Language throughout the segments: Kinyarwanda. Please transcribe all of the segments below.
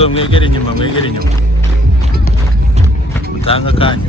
Izo mwegere inyuma mutanga kanya.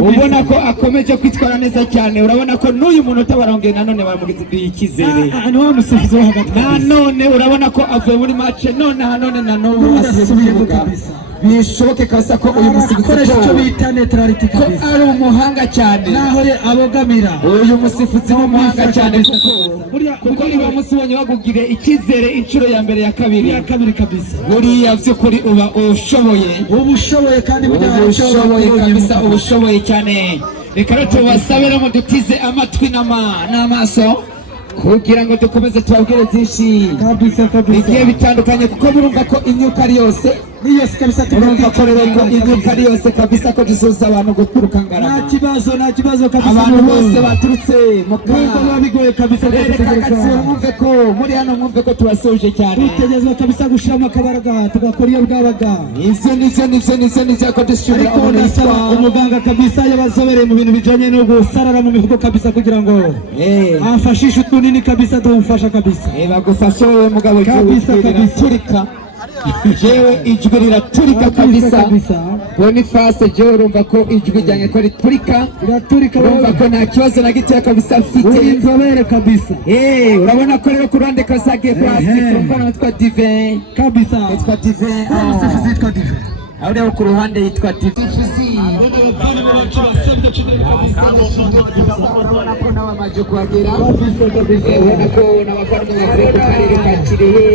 ubona ko akomeje kwitwara neza cyane. Urabona ko n'uyu munota barongeye nanone bamugize ikizere. Niwe musifuzi wo hagati. Nanone urabona ko avuye muri match none hanone nanone asubiye kabisa. Bishoboke kabisa ko uyu musifuzi akoresha icyo bita neutrality kabisa. Ari umuhanga cyane. Naho abogamira. Uyu musifuzi w'umuhanga cyane kuko niba musibonye bagugire ikizere inshuro ya mbere ya kabiri kabisa. Buriya by'ukuri uba ushoboye kandi ubushoboye kabisa ubushoboye cyane. Reka rero tubasabire mu dutize amatwi n'amaso kugira ngo dukomeze tubabwire byinshi kabisa bigiye bitandukanye kuko murumva ko imyuka ari yose kabisa. Turumva ko rero imyuka ari yose kabisa ko dusoza abantu guturuka ngara. Nta kibazo kabisa. Abantu bose baturutse mu Kongo bigoye kabisa. Mwumve ko muri hano mwumve ko tubasoje cyane. Tutegezwa kabisa gushiramo akabaraga tugakora iyo bwabaga. Nivyo ko dushobora umuganga kabisa yabazobereye mu bintu bijanye no gusarara mu mifuko kabisa kugira ngo afashishe utunini kabisa tumufasha kabisa. Bagufashe wewe mugabo kabisa. Jewe ijwi riraturika kabisa. Boniface jewe urumva ko ijwi ryanjye ko riturika. Urumva ko nta kibazo na gitoya kabisa afite. Inzobere kabisa. Urabona ko rero ku ruhande kasagiye kwasi kuko natwa Divin kabisa. Yitwa Divin. Umusifuzi yitwa Divin. Aho rero ku ruhande yitwa Divin. Urabona ko nawe amaze kuhagera. Urabona ko n'abavandimwe bavuye ku karere ka Kirehe.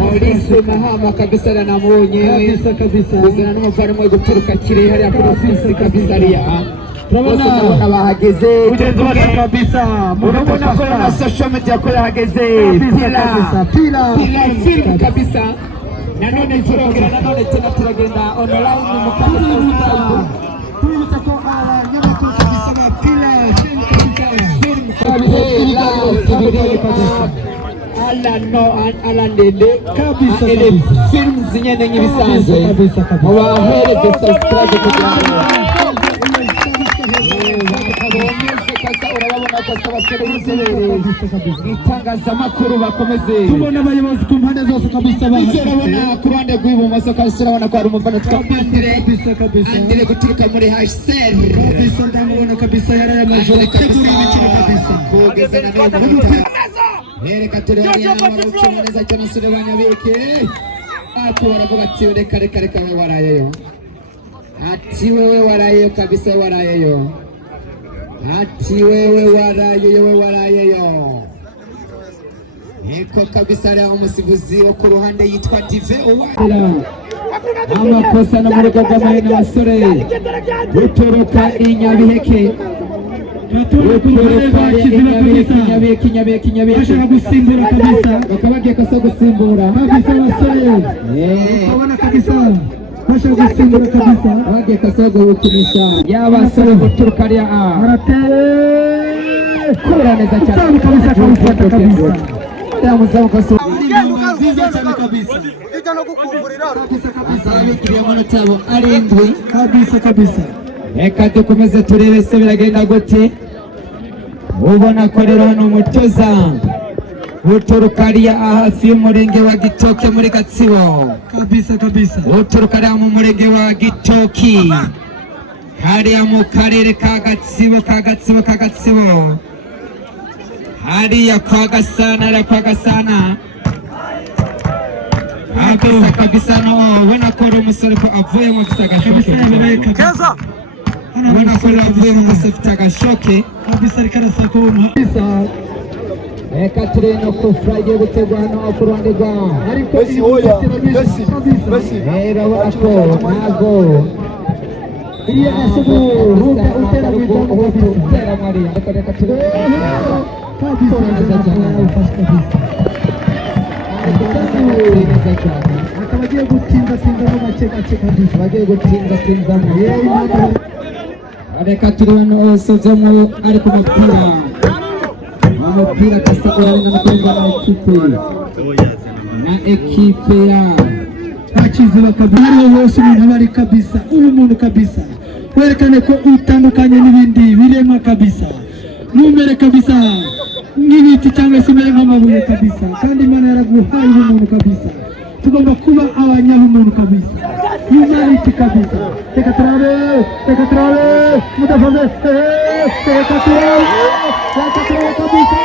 Maurice Mahama kabisa namubonye kabisa. Uzana n'umuvandimwe guturuka Kirehe hariya kuri ofisi kabisa hariya. Urabona bahageze kabisa. Urabona ko na social media ko yahageze. Pila film kabisa. Nanone tena turagenda online mu kabisa. Tubutse ko abanyamakuru kabisa na Pila film kabisa. Alandende kabisa. Film zinyene nk'ibisanzwe. Mubahereze subscribe kugira ngo itangazamakuru bakomeze tubona abayobozi ku mpande zose kabisa. Urabona ku ruhande rw'ibumoso kabisa urabona ko hari umufana Andre guturuka muri HCR kabisa. Ndamubona kabisa yarayamaje gutegura imikino kabisa. Kugeza na none reka turariya n'abaruco neza cyane sure banyabike ati baravuga ati reka we warayeyo. Ati wewe warayeyo kabisa warayeyo. Ati wewe warayeyo. Niko kabisa rero umusifuzi wo ku ruhande yitwa Divin. Amakosa n'amurega n'abasore guturuka inyabiheke. Bashaka gusimbura kabisa. Bakabagiye kasa gusimbura kabisa abasore. Ukabona kabisa bashaka gusimbura kabisa. Bagiye kasa gukinisha y'abasore guturuka ariya kura neza cyane kabisa kamufata kabisa. Yamuzaho kaso nziza cyane kabisa. Ika no gukumburira kabisa bikiriye amanota yabo arindwi kabisa. Reka dukomeze turebe se biragenda gute. ubona ko rero hano umutoza uturuka hariya hafi y'umurenge wa Gitoke muri Gatsibo kabisa uturuka hariya mu murenge wa Gitoki hariya mu karere ka Gatsibo hariya kwa Gasana kabisa no ubona ko ari umusore ko avuye mu gisagashyoke ubona ko avuye mu gisagashyoke kabisa rikarasa ko reka turebe no ko Friday gutegwa hano ku ruhande rwa ariko Messi urabona ko ntago iriya gasubu utera utera Maria reka turebe akaba agiye gutinda make kabisa bagiye gutinda reka turebe no sozemo ari ku umupira kasagura na ekipe ya Akiziba kabisa hose umuntu abari kabisa umuntu kabisa werekane ko utandukanye n'ibindi birema kabisa numere kabisa n'ibiti cyangwa se umere nk'amabuye kabisa kandi Imana yaraguhaye umuntu kabisa tugomba kuba abanyabumuntu kabisa humanity kabisa reka turabe mudafaze reka turabe kabisa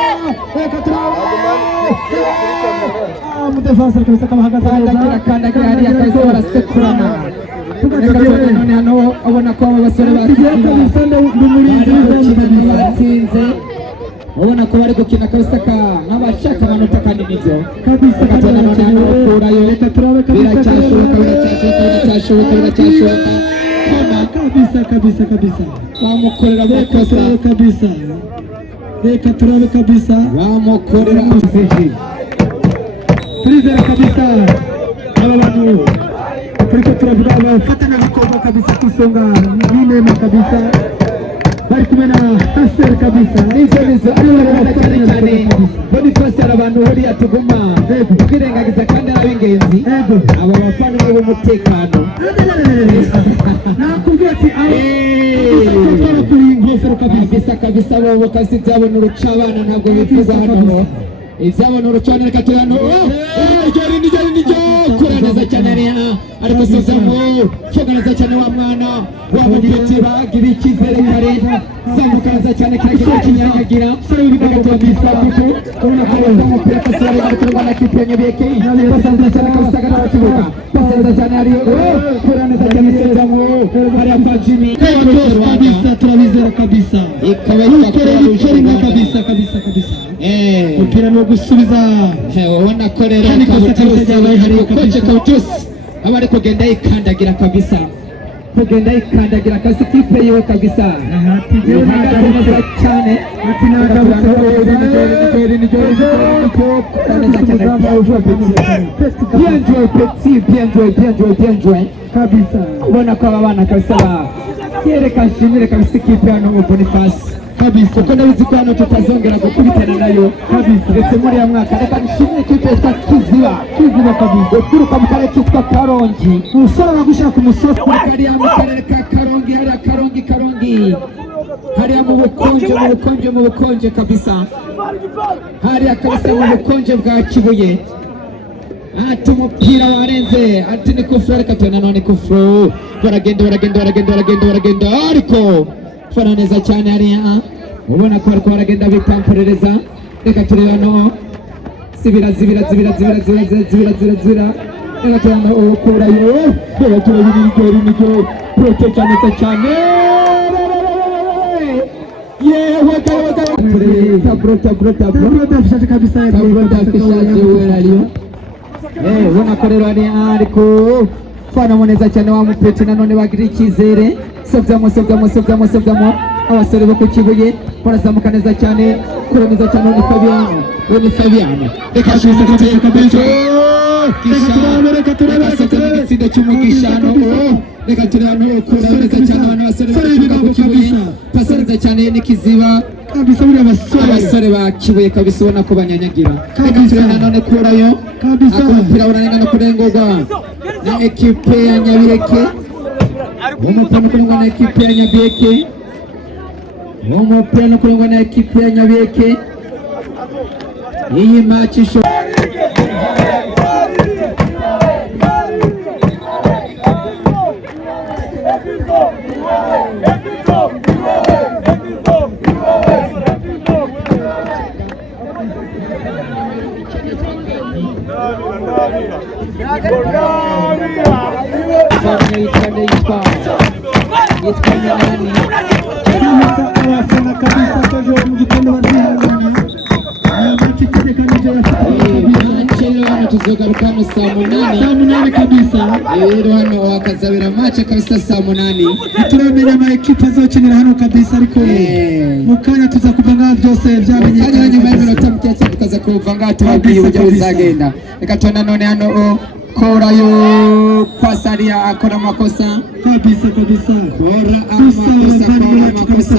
reka turabe mudafaze kabisa kabahagaze kandagira hariya kabisa barasekurana none hano ubona ko aba basore batsinze ubona ko bari gukina kabisa n'abashaka amanota kandi nibyo kabisa katana none hano ukurayo biracyashoboka kabisa bamukorera amakosa kabisa reka turabe kabisa bamukorera amakosa turizera kabisa aba bantu turiko turavuga abafatanyabikorwa kabisa ku isonga y'inema kabisa bari kumwe na Hasser kabisa nizo ari cyane Boniface abantu horiya tuguma twirengagiza kandi ab'ingenzi aba bafana b'umutekano nakubwira ati kabisa bo kasi byabo n'urucabana ntabwo bifuza hano ibyabo n'urucabana reka turano kora neza cyane ariko sozamo foga neza cyane wa mwana waba ndetse bagira icyizere kare zamuka neza cyane kiragira kinyanyagira kabisa kuko ubona ko umupira kasare bari kurwana kipe nyabeke pasa neza cyane kabisa gara kibuga pasa neza cyane ari kora neza cyane sozamo hari apajimi kabisa turabizera kabisa ikaba yitwa kabisa umupira no gusubiza ubona ko rero Kautusi abari kugenda yikandagira kabisa kipe yiwe kabisa ihagaze neza cyane bien joué kabisa ubona ko aba bana kabisa yerekashimire kabisa ikipe hano mu Boniface kabisa uko ndabizi ko hano tutazongera gukubitana nayo kabisa ndetse muri ya mwaka reka nishimire ikipe yitwa Kiziba kabisa uturuka mu karere kitwa Karongi ushobora gushaka umusozi hariya mu karere ka Karongi hariya mu bukonje kabisa hariya kabisa mu bukonje bwa Kibuye ati umupira warenze ati ni kufuru reka tuna none kufuru baragenda ariko fana neza cyane hariya ubona ko bariko baragenda bitamporereza reka tureba no zibira reka tureba ukurayo reka tureba nigeri proto cyane yewe kabisa ubona ko rero ariko fana neza cyane wa mupeti nanone bagira icyizere sobyamo abasore bo ku Kibuye barazamuka neza cyane kure neza cyane ni Fabiano reka igitsina cy'umugishano reka tureba n'ukura neza cyane abantu basore bo ku Kibuye pasa neza cyane ni Kiziba kabisa buri abasore ba Kibuye kabisa ubona ko banyanyagira reka tureba nanone kurayo kabisa umupira uranenga no kurengurwa na ekipe ya Nyabireke umupira kurengurwa na ekipe ya Nyabireke umupira no kurengwa na ekipe ya Nyabeke. Iyi match tuzogarukano saa munani kabisa. Rero hano wakazabira match kabisa saa munani. Turamenya ama ekipe azokinira hano kabisa, ariko mukanya tuza kuvanga byose byamenyekanye. Nyuma y'iminota mike tukaza kuvanga tubabwiye uburyo bizagenda. Reka tubona none hano Korayo Kwasaria akora amakosa kabisa. Kora amakosa